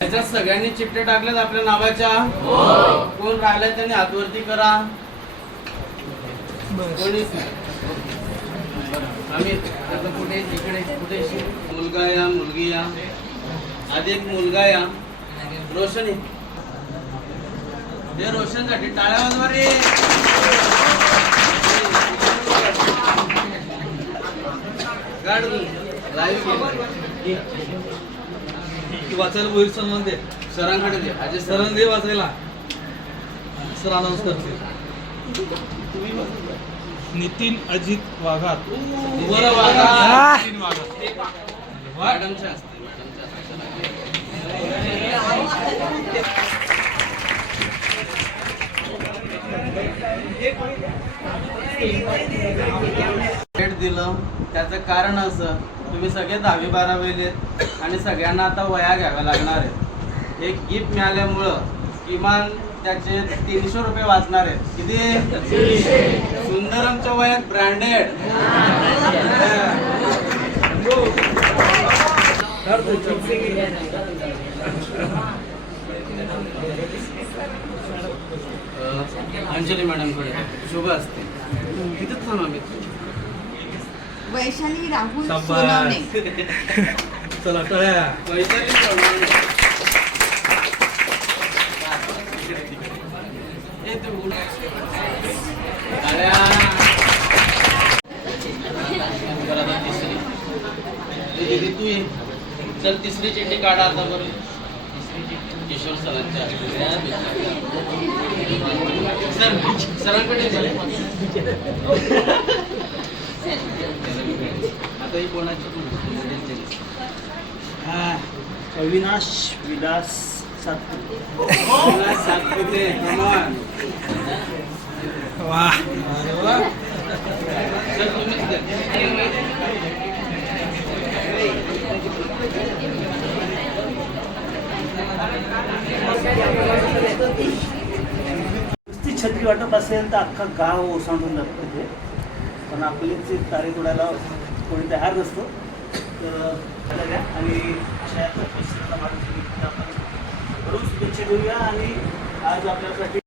त्याच्यात सगळ्यांनी चिठ्ठ्या टाकल्यात आपल्या नावाच्या. कोण राहिलाय त्याने हातवरती करा. कोणीच नाही. आम्ही आता कुठे इकडे कुठे? मुलगा या मुलगी या. आधी एक मुलगा या. रोशन. ये. हे रोशनसाठी टाळ्या वाजवा रे. काढ लाईव्ह वाचायला वहीर सन्मान दे. सरांकडे दे. अजय सर सरांना दे वाचायला. सर अनाऊन्स करते नितीन अजित वाघात. मॅडमच्या हस्ते भेट दिलं. त्याचं कारण असं. तुम्ही सगळे दहावी बारावीले आणि सगळ्यांना आता वया घ्याव्या लागणार आहेत. एक गिफ्ट मिळाल्यामुळं किमान त्याचे तीनशे रुपये वाचणार आहेत. किती? सुंदरमच्या वयात ब्रँडेड. अंजली मॅडमकडे. शुभ असते. तिथंच थांबा मी? वैशाली राहुल. सोनवणे. चला टळ्या वैशाली तू ये चल तिसरी चिठ्ठी काढा आता बरं किशोर सरांच्या. सर सरांकडे चल. आता ही कोणाची अविनाश विलास सातपुते. वा. नुसती छत्री वाटप असेल तर अख्खा गाव ओसांडून जातो तिथे पण आपलेच एक तारे तोडायला कोणी तयार नसतो. तर त्याला घ्या आणि अशा परिसराला माणूस आपण रोज शुभेच्छा देऊया आणि आज आपल्यासाठी